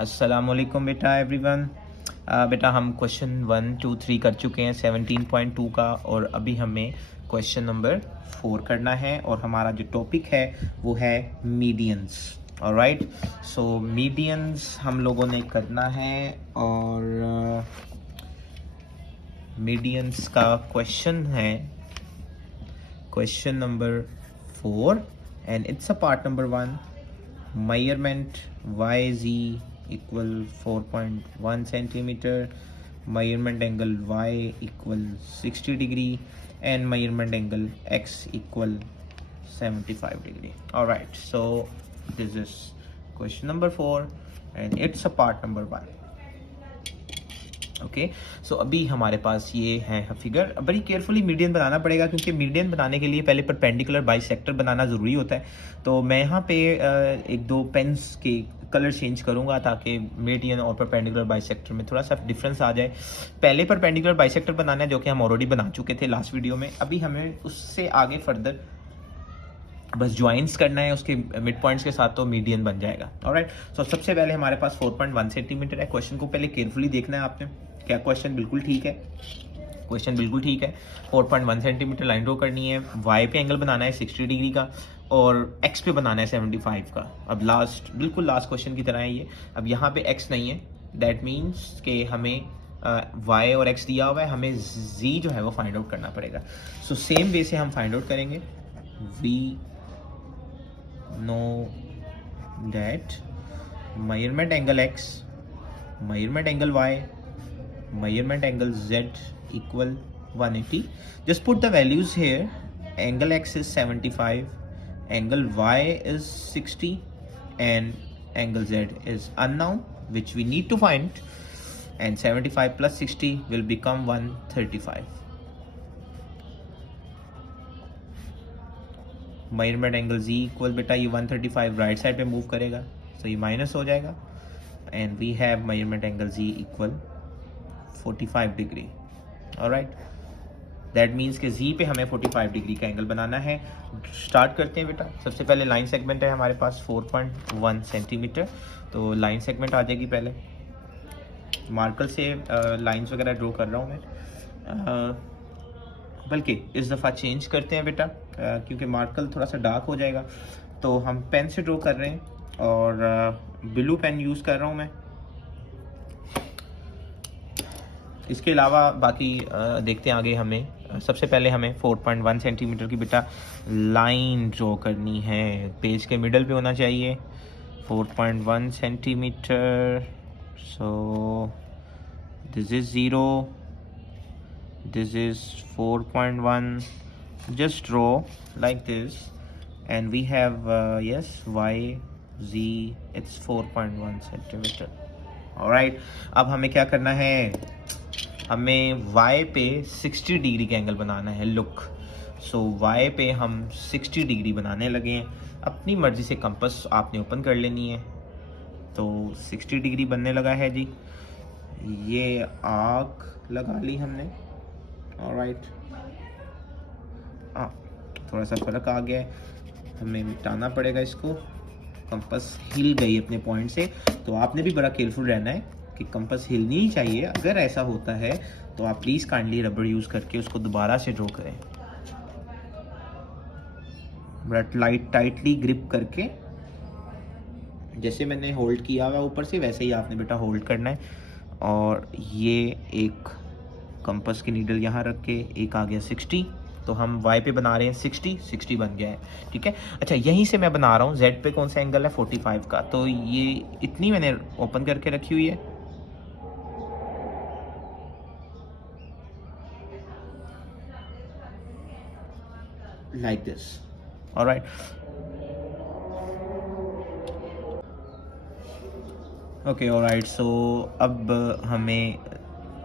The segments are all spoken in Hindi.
अस्सलामुअलैकुम बेटा एवरीवन। बेटा हम क्वेश्चन 1 2 3 कर चुके हैं 17.2 का, और अभी हमें क्वेश्चन नंबर 4 करना है, और हमारा जो टॉपिक है वो है मीडियंस। ऑलराइट, सो मीडियंस हम लोगों ने करना है, और मीडियंस का क्वेश्चन है question number 4, and it's a part number 1। measurement yz equal 4.1 centimeter, measurement angle y equal 60 degree, and measurement angle x equal 75 degree. All right, so this is question number 4 and it's a part number 1. Okay, सो अभी हमारे पास ये है फिगर। बड़ी केयरफुली मीडियन बनाना पड़ेगा, क्योंकि मीडियन बनाने के लिए पहले परपेंडिकुलर बाइसेक्टर बनाना ज़रूरी होता है। तो मैं यहाँ पे एक दो पेन्स के कलर चेंज करूँगा ताकि मीडियन और परपेंडिकुलर बाइसेक्टर में थोड़ा सा डिफरेंस आ जाए। पहले परपेंडिकुलर बाइसेक्टर बनाना है, जो कि हम ऑलरेडी बना चुके थे लास्ट वीडियो में। अभी हमें उससे आगे फर्दर बस ज्वाइंट्स करना है उसके मिड पॉइंट्स के साथ, तो मीडियन बन जाएगा। ऑलराइट, सो सबसे पहले हमारे पास 4.1 सेंटीमीटर है। क्वेश्चन को पहले केयरफुली देखना है आपने। क्या क्वेश्चन बिल्कुल ठीक है? क्वेश्चन बिल्कुल ठीक है। 4.1 सेंटीमीटर लाइन ड्रॉ करनी है, वाई पे एंगल बनाना है 60 डिग्री का, और एक्स पे बनाना है 75 का। अब बिल्कुल लास्ट क्वेश्चन की तरह है ये। अब यहाँ पे एक्स नहीं है, दैट मीन्स कि हमें वाई और एक्स दिया हुआ है, हमें जी जो है वो फाइंड आउट करना पड़ेगा। सो सेम वे से हम फाइंड आउट करेंगे। We know that measurement angle x, measurement angle y, measurement angle z equal 180. Just put the values here. Angle x is 75, angle y is 60, and angle z is unknown, which we need to find, and 75 plus 60 will become 135. Measurement angle G equal, बेटा ये 135 राइट साइड पे मूव करेगा, तो ये माइनस हो जाएगा, and we have measurement angle G equal 45 degree. Alright, that means कि जी पे हमें 45 डिग्री का एंगल बनाना है। स्टार्ट करते हैं बेटा। सबसे पहले लाइन सेगमेंट है हमारे पास 4.1 सेंटीमीटर, तो लाइन सेगमेंट आ जाएगी। पहले मार्कर से लाइंस वगैरह ड्रॉ कर रहा हूँ मैं, बल्कि इस दफ़ा चेंज करते हैं बेटा, क्योंकि मार्कर थोड़ा सा डार्क हो जाएगा। तो हम पेन से ड्रॉ कर रहे हैं, और ब्लू पेन यूज़ कर रहा हूँ मैं। इसके अलावा बाकी देखते हैं आगे। हमें सबसे पहले हमें 4.1 सेंटीमीटर की बेटा लाइन ड्रॉ करनी है, पेज के मिडल पे होना चाहिए। 4.1 centimetre, so this is 0, this is 4.1. just draw like this, and we have yes, y z, it's 4.1 centimeter. alright, अब हमें क्या करना है? हमें y पे 60 डिग्री का एंगल बनाना है। लुक, सो y पे हम 60 डिग्री बनाने लगे हैं। अपनी मर्जी से कंपास आपने ओपन कर लेनी है। तो 60 डिग्री बनने लगा है जी। ये आर्क लगा ली हमने। ऑलराइट, थोड़ा सा फर्क आ गया है, हमें मिटाना पड़ेगा इसको। कंपास हिल गई अपने पॉइंट से, तो आपने भी बड़ा केयरफुल रहना है कि कंपास हिलनी ही चाहिए। अगर ऐसा होता है तो आप प्लीज़ काइंडली रबर यूज़ करके उसको दोबारा से ड्रॉ करें, बड़ा टाइटली ग्रिप करके। जैसे मैंने होल्ड किया हुआ ऊपर से, वैसे ही आपने बेटा होल्ड करना है। और ये एक कंपास की नीडल यहाँ रख के, एक आ गया 60, तो हम y पे बना रहे हैं 60 बन गया है। ठीक है, अच्छा यहीं से मैं बना रहा हूँ z पे कौन सा एंगल है 45 का, तो ये इतनी मैंने ओपन करके रखी हुई है। Like this. Alright, okay, alright, so अब हमें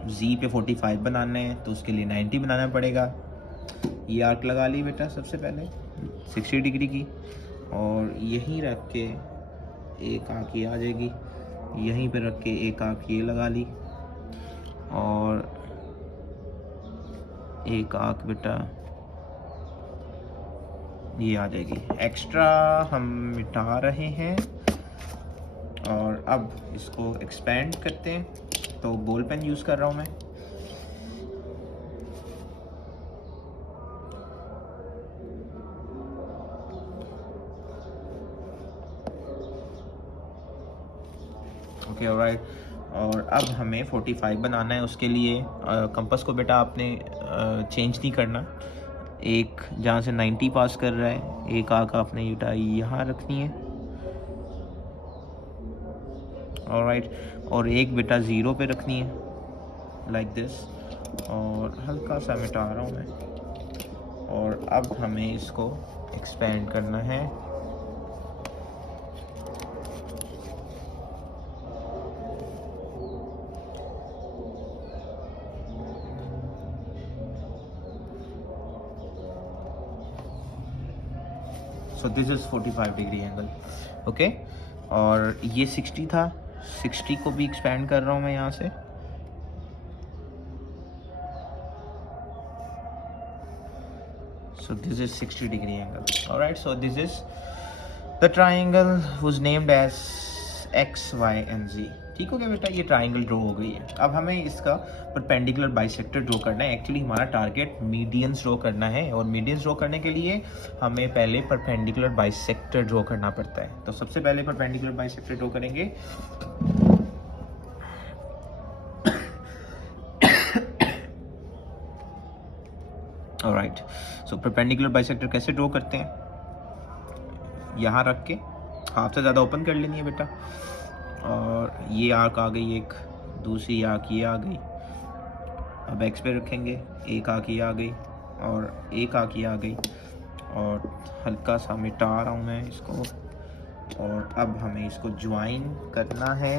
z पे 45 बनाना है, तो उसके लिए 90 बनाना पड़ेगा। ये आर्क लगा ली बेटा सबसे पहले 60 डिग्री की, और यहीं रख के एक आर्क ये आ जाएगी, यहीं पे रख के एक आर्क ये लगा ली, और एक आर्क बेटा ये आ जाएगी। एक्स्ट्रा हम मिटा रहे हैं, और अब इसको एक्सपेंड करते हैं, तो बॉल पेन यूज़ कर रहा हूँ मैं। Okay alright. और अब हमें 45 बनाना है। उसके लिए कंपास को बेटा आपने चेंज नहीं करना। एक जहाँ से 90 पास कर रहा है, एक आँख आपने बेटा यहाँ रखनी है, ऑलराइट। और एक बेटा 0 पे रखनी है, लाइक दिस। और हल्का सा मिटा रहा हूँ मैं। और अब हमें इसको एक्सपेंड करना है। So this is 45 degree angle, okay. और ये 60 था, 60 को भी एक्सपेंड कर रहा हूँ मैं यहाँ से। So this is 60 degree angle. All right, so this is the triangle was named as X, Y and Z. ठीक हो गया बेटा, ये ट्राइंगल ड्रॉ हो गई है। अब हमें इसका परपेंडिकुलर बाइसेक्टर ड्रॉ करना है। एक्चुअली हमारा टारगेट मीडियंस ड्रॉ करना है, और मीडियंस ड्रॉ करने के लिए हमें पहले परपेंडिकुलर बाइसेक्टर ड्रॉ करना पड़ता है। तो सबसे पहले परपेंडिकुलर बाइसेक्टर ड्रॉ करेंगे। ऑलराइट, सो परपेंडिकुलर बाइसेक्टर कैसे ड्रॉ करते हैं? यहाँ रख के हाफ से ज़्यादा ओपन कर लेनी है बेटा, और ये आर्क आ गई, एक दूसरी आर्क ये आ गई। अब एक्स पे रखेंगे, एक आर्क ये आ गई और एक आर्क ये आ गई। और हल्का सा मिटा रहा हूँ मैं इसको। और अब हमें इसको ज्वाइन करना है।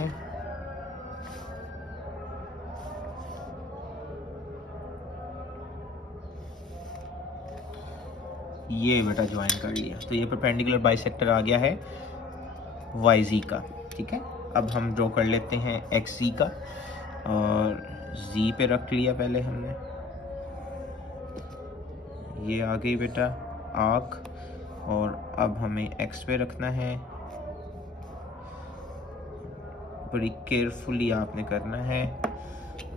ये बेटा ज्वाइन कर लिया, तो ये परपेंडिकुलर बाइसेक्टर आ गया है YZ का। ठीक है, अब हम ड्रॉ कर लेते हैं XZ का, और Z पे रख लिया पहले हमने। ये आ गई बेटा आर्क, और अब हमें X पे रखना है। बड़ी केयरफुली आपने करना है,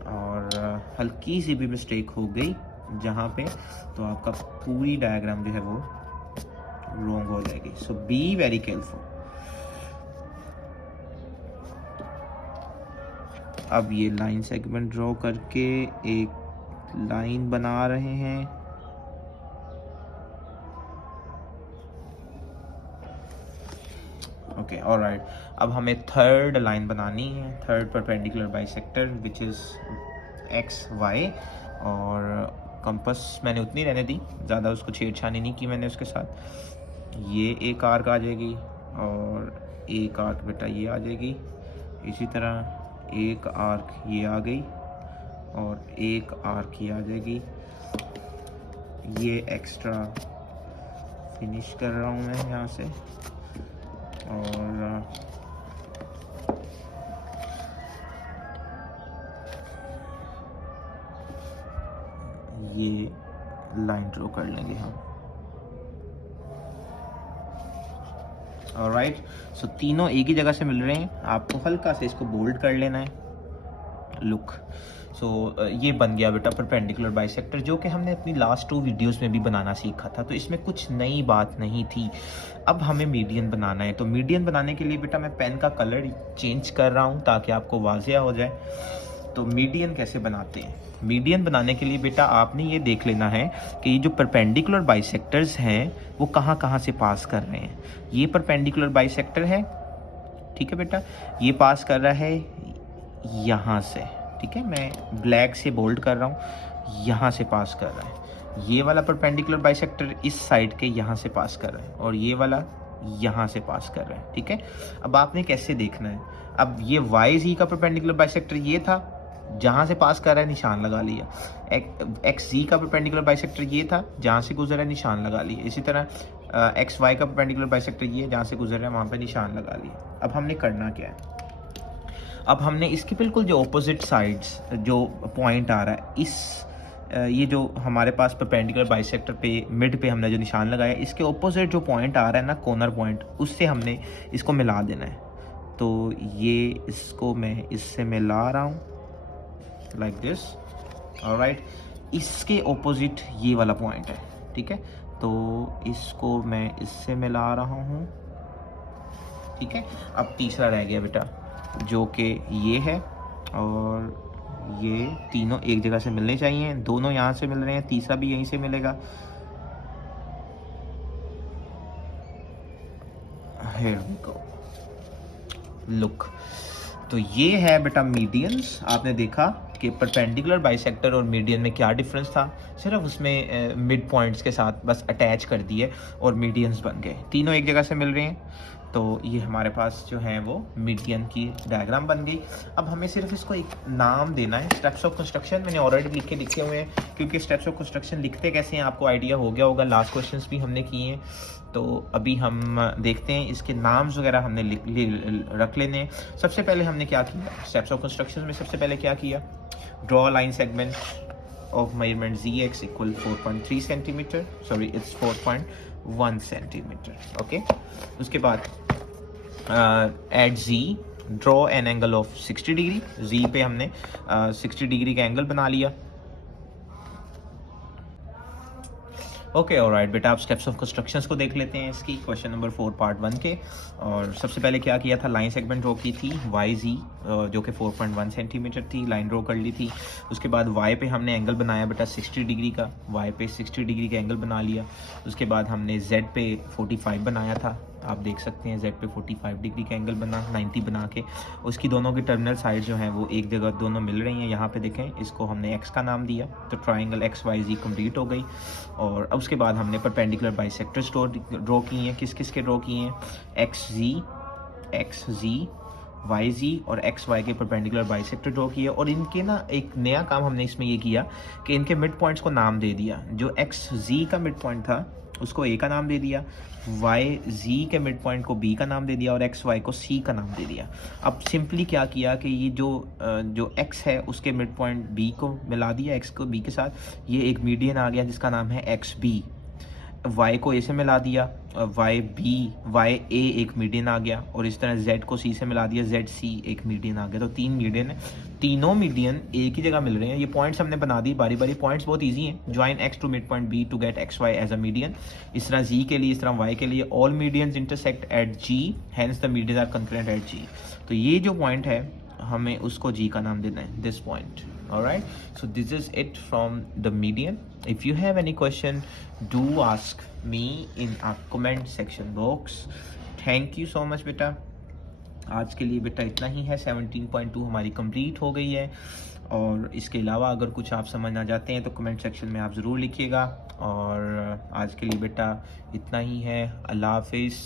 और हल्की सी भी मिस्टेक हो गई जहाँ पे, तो आपका पूरी डायग्राम जो है वो रॉन्ग हो जाएगी। सो बी वेरी केयरफुल। अब ये लाइन सेगमेंट ड्रॉ करके एक लाइन बना रहे हैं। ओके ऑलराइट, अब हमें थर्ड लाइन बनानी है, third perpendicular bisector which is XY। और कंपास मैंने उतनी रहने दी, ज़्यादा उसको छेड़छानी नहीं की मैंने उसके साथ। ये एक आर्क आ जाएगी, और एक आर्क बेटा ये आ जाएगी। इसी तरह एक आर्क ये आ गई, और एक आर्क ये आ जाएगी। ये एक्स्ट्रा फिनिश कर रहा हूँ मैं यहाँ से। और ये लाइन ड्रॉ कर लेंगे हम। ऑलराइट, सो तीनों एक ही जगह से मिल रहे हैं। आपको हल्का से इसको बोल्ड कर लेना है, लुक। सो ये बन गया बेटा परपेंडिकुलर बाइसेक्टर, जो कि हमने अपनी लास्ट 2 वीडियोस में भी बनाना सीखा था, तो इसमें कुछ नई बात नहीं थी। अब हमें मीडियन बनाना है, तो मीडियन बनाने के लिए बेटा मैं पेन का कलर चेंज कर रहा हूँ ताकि आपको वाज़ेह हो जाए। तो मीडियन कैसे बनाते हैं? मीडियन बनाने के लिए बेटा आपने ये देख लेना है कि ये जो परपेंडिकुलर बाइसेक्टर्स हैं वो कहाँ कहाँ से पास कर रहे हैं। ये परपेंडिकुलर बाइसेक्टर है, ठीक है बेटा, ये पास कर रहा है यहाँ से। ठीक है, मैं ब्लैक से बोल्ड कर रहा हूँ, यहाँ से पास कर रहा है। ये वाला परपेंडिकुलर बाइसेक्टर इस साइड के यहाँ से पास कर रहा है, और ये वाला यहाँ से पास कर रहा है। ठीक है, अब आपने कैसे देखना है? अब ये YZ का परपेंडिकुलर बाइसेक्टर ये था, जहाँ से पास कर रहा है निशान लगा लिया। XZ का परपेंडिकुलर बाइसेक्टर ये था, जहाँ से गुजर रहा है निशान लगा लिया। इसी तरह XY का परपेंडिकुलर बाइसेक्टर ये है, जहाँ से गुजर रहा है वहाँ पे निशान लगा लिया। अब हमने करना क्या है? अब हमने इसके बिल्कुल जो ऑपोजिट साइड्स जो पॉइंट आ रहा है, इस ये जो हमारे पास परपेंडिकुलर बाइसेक्टर पे मिड पे हमने जो निशान लगाया है, इसके ऑपोजिट जो पॉइंट आ रहा है ना, कॉर्नर पॉइंट, उससे हमने इसको मिला देना है। तो ये इसको मैं इससे मिला रहा हूँ लाइक दिस, ऑलराइट। इसके ऑपोजिट ये वाला पॉइंट है, ठीक है, तो इसको मैं इससे मिला रहा हूँ, ठीक है। अब तीसरा रह गया बेटा, जो कि ये है, और ये तीनों एक जगह से मिलने चाहिए, दोनों यहाँ से मिल रहे हैं, तीसरा भी यहीं से मिलेगा। Here we go. लुक, तो ये है बेटा मीडियंस। आपने देखा कि परपेंडिकुलर बाइसेक्टर और मीडियन में क्या डिफरेंस था, सिर्फ उसमें मिड पॉइंट्स के साथ बस अटैच कर दिए और मीडियंस बन गए, तीनों एक जगह से मिल रहे हैं। तो ये हमारे पास जो है वो मीडियन की डायग्राम बन गई। अब हमें सिर्फ इसको एक नाम देना है। स्टेप्स ऑफ कंस्ट्रक्शन मैंने ऑलरेडी लिखे हुए हैं, क्योंकि स्टेप्स ऑफ कंस्ट्रक्शन लिखते कैसे हैं आपको आइडिया हो गया होगा, लास्ट क्वेश्चंस भी हमने किए हैं। तो अभी हम देखते हैं, इसके नाम्स वगैरह हमने रख लेने हैं। सबसे पहले हमने क्या किया स्टेप्स ऑफ कंस्ट्रक्शन में, सबसे पहले क्या किया, draw line segment of measurement zx equal 4.3 centimeter, sorry it's 4.1 centimeter, okay। उसके बाद at z draw an angle of 60 degree, z पे हमने 60 डिग्री का एंगल बना लिया, ओके ऑलराइट बेटा। आप स्टेप्स ऑफ कंस्ट्रक्शंस को देख लेते हैं इसकी, क्वेश्चन नंबर 4 पार्ट 1 के। और सबसे पहले क्या किया था, लाइन सेगमेंट ड्रॉ की थी वाई जी, जो कि 4.1 सेंटीमीटर थी, लाइन ड्रॉ कर ली थी। उसके बाद वाई पे हमने एंगल बनाया बेटा 60 डिग्री का, वाई पे 60 डिग्री का एंगल बना लिया। उसके बाद हमने जेड पे 45 बनाया था, आप देख सकते हैं जेड पे 45 डिग्री का एंगल बना, 90 बना के उसकी दोनों की टर्मिनल साइड जो हैं वो एक जगह दोनों मिल रही हैं। यहाँ पे देखें, इसको हमने एक्स का नाम दिया, तो ट्राइंगल एक्स वाई जी कम्प्लीट हो गई। और अब उसके बाद हमने परपेंडिकुलर बाइसेक्टर्स ड्रॉ किए हैं, किस किस के ड्रॉ किए हैं, एक्स जी वाई जी और एक्स वाई के परपेंडिकुलर बाइसेक्टर ड्रॉ किए। और इनके ना एक नया काम हमने इसमें ये किया कि इनके मिड पॉइंट्स को नाम दे दिया। जो एक्स जी का मिड पॉइंट था उसको ए का नाम दे दिया, वाई जी के मिड पॉइंट को बी का नाम दे दिया, और एक्स वाई को सी का नाम दे दिया। अब सिंपली क्या किया कि ये जो एक्स है उसके मिड पॉइंट बी को मिला दिया, एक्स को बी के साथ, ये एक मीडियन आ गया जिसका नाम है एक्स बी। वाई को ए से मिला दिया, वाई ए एक मीडियन आ गया, और इस तरह जेड को सी से मिला दिया, जेड सी एक मीडियन आ गया। तो 3 मीडियन है, तीनों मीडियन एक ही जगह मिल रहे हैं। ये पॉइंट्स हमने बना दी बारी बारी, पॉइंट्स बहुत इजी हैं। Join X to mid point B to get X Y as a median. इस तरह जी के लिए, इस तरह वाई के लिए, all medians intersect at G, hence the medians are concurrent at G. तो ये जो पॉइंट है हमें उसको जी का नाम देना है, this point. Alright, so this is it from the median. If you have any question, do ask me in our comment section box. Thank you so much बेटा। आज के लिए बेटा इतना ही है, 17.2 हमारी कंप्लीट हो गई है। और इसके अलावा अगर कुछ आप समझना चाहते हैं तो कमेंट सेक्शन में आप ज़रूर लिखिएगा। और आज के लिए बेटा इतना ही है, अल्लाह हाफिज़।